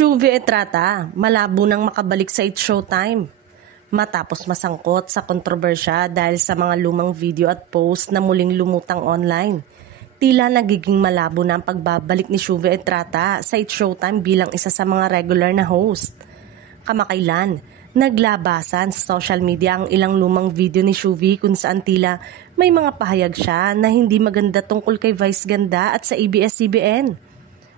Shuvi Etrata, malabo nang makabalik sa It's Showtime. Matapos masangkot sa kontrobersya dahil sa mga lumang video at post na muling lumutang online, tila nagiging malabo na ang pagbabalik ni Shuvi Etrata sa It's Showtime bilang isa sa mga regular na host. Kamakailan, naglabasan sa social media ang ilang lumang video ni Shuvi kung saan tila may mga pahayag siya na hindi maganda tungkol kay Vice Ganda at sa ABS-CBN.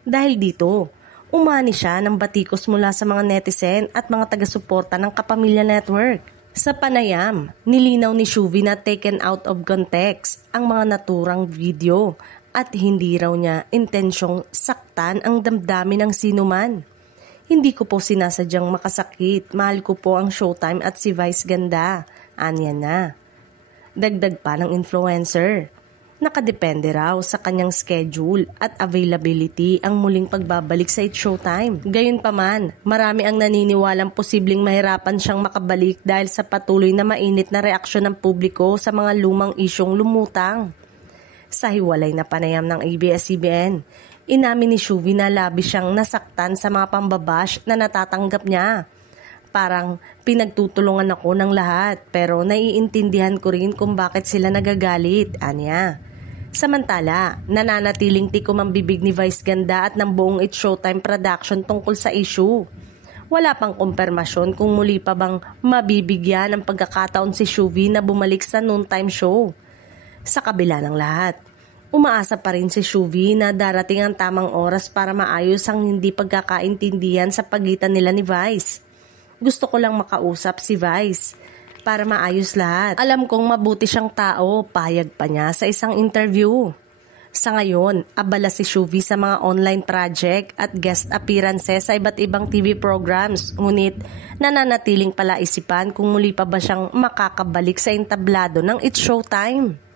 Dahil dito, umani siya ng batikos mula sa mga netizen at mga taga-suporta ng Kapamilya Network. Sa panayam, nilinaw ni Shuvi na taken out of context ang mga naturang video at hindi raw niya intensyong saktan ang damdamin ng sinuman. Hindi ko po sinasadyang makasakit, mahal ko po ang Showtime at si Vice Ganda, anya na. Dagdag pa ng influencer. Nakadepende raw sa kanyang schedule at availability ang muling pagbabalik sa It's Showtime. Gayunpaman, marami ang naniniwalang posibleng mahirapan siyang makabalik dahil sa patuloy na mainit na reaksyon ng publiko sa mga lumang isyong lumutang. Sa hiwalay na panayam ng ABS-CBN, inamin ni Shuvi na labis siyang nasaktan sa mga pambabash na natatanggap niya. Parang pinagtutulungan ako ng lahat pero naiintindihan ko rin kung bakit sila nagagalit, anya. Samantala, nananatiling tikom ang bibig ni Vice Ganda at ng buong It's Showtime production tungkol sa issue. Wala pang kumpirmasyon kung muli pa bang mabibigyan ng pagkakataon si Shuvi na bumalik sa noontime show. Sa kabila ng lahat, umaasa pa rin si Shuvi na darating ang tamang oras para maayos ang hindi pagkakaintindihan sa pagitan nila ni Vice. Gusto ko lang makausap si Vice para maayos lahat. Alam kong mabuti siyang tao, pahayag pa niya sa isang interview. Sa ngayon, abala si Shuvi sa mga online project at guest appearances sa iba't ibang TV programs. Ngunit nananatiling palaisipan kung muli pa ba siyang makakabalik sa entablado ng It's Showtime.